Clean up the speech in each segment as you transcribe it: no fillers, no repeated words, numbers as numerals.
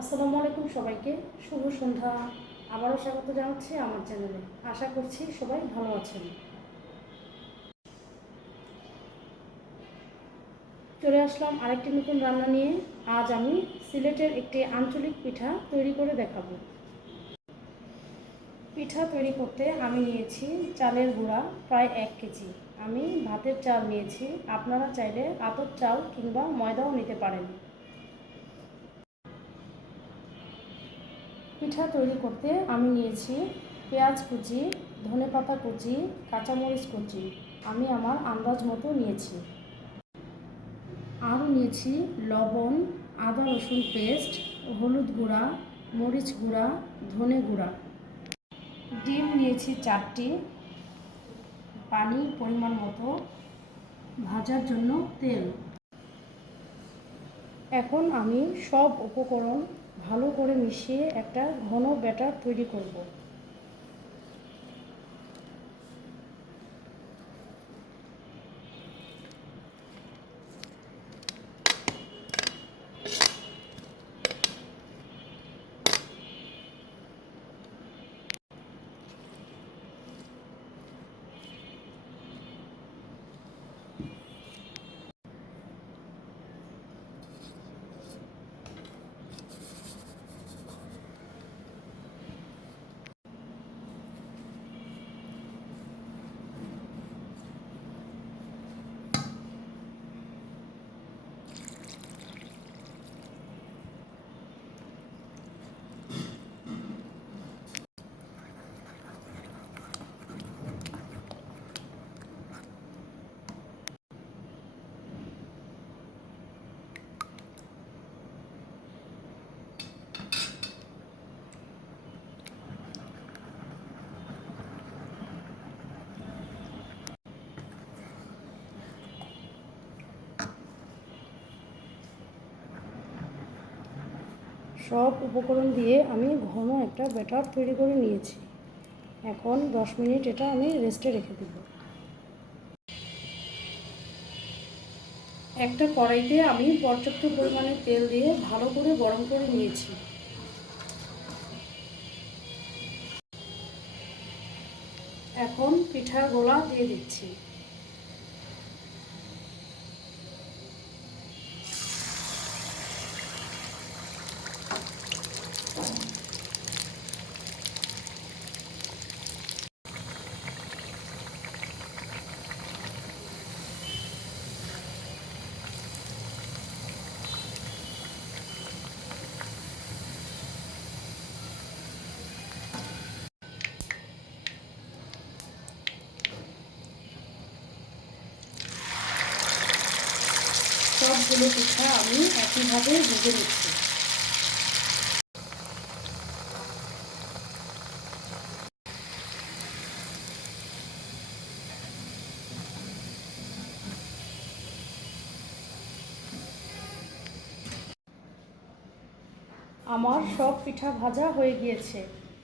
আসসালামু আলাইকুম সবাইকে, শুভ সন্ধ্যা। আবারও স্বাগত জানাচ্ছি আমার চ্যানেলে। আশা করছি সবাই ভালো আছেন। চলে আসলাম আরেকটি নতুন রান্না নিয়ে। আজ আমি সিলেটের একটি আঞ্চলিক পিঠা তৈরি করে দেখাবো। পিঠা তৈরি করতে আমি নিয়েছি চালের গুঁড়া প্রায় 1 কেজি। আমি ভাতের চাল নিয়েছি, আপনারা চাইলে আতপ চাল কিংবা ময়দাও নিতে পারেন। পিঠা তৈরি করতে আমি নিয়েছি পেঁয়াজ কুচি, ধনেপাতা কুচি, কাঁচামরিচ কুচি। আমি আমার আন্দাজ মতো নিয়েছি। আরও নিয়েছি লবণ, আদা রসুন পেস্ট, হলুদ গুঁড়া, মরিচ গুঁড়া, ধনে গুঁড়া। ডিম নিয়েছি 4টি, পানি পরিমাণ মতো, ভাজার জন্য তেল। এখন আমি সব উপকরণ ভালো করে মিশিয়ে একটা ঘন ব্যাটার তৈরি করব। সব উপকরণ দিয়ে আমি ঘন একটা ব্যাটার তৈরি করে নিয়েছি। এখন 10 মিনিট এটা আমি রেস্টে রেখে দেব। একটা কড়াইতে আমি পর্যাপ্ত পরিমাণে তেল দিয়ে ভালো করে গরম করে নিয়েছি। এখন পিঠার গোলা দিয়ে দিচ্ছি। সবগুলো পিঠা আমি একইভাবে ভেজে নিচ্ছি। আমার সব পিঠা ভাজা হয়ে গিয়েছে।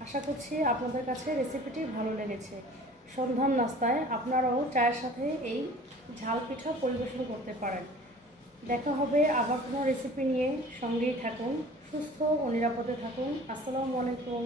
আশা করছি আপনাদের কাছে রেসিপিটি ভালো লেগেছে। সন্ধ্যার নাস্তায় আপনারাও চায়ের সাথে এই ঝাল পিঠা পরিবেশন করতে পারেন। দেখা হবে আবার কোনো রেসিপি নিয়ে। সঙ্গেই থাকুন, সুস্থ ও নিরাপদে থাকুন। আসসালামু আলাইকুম।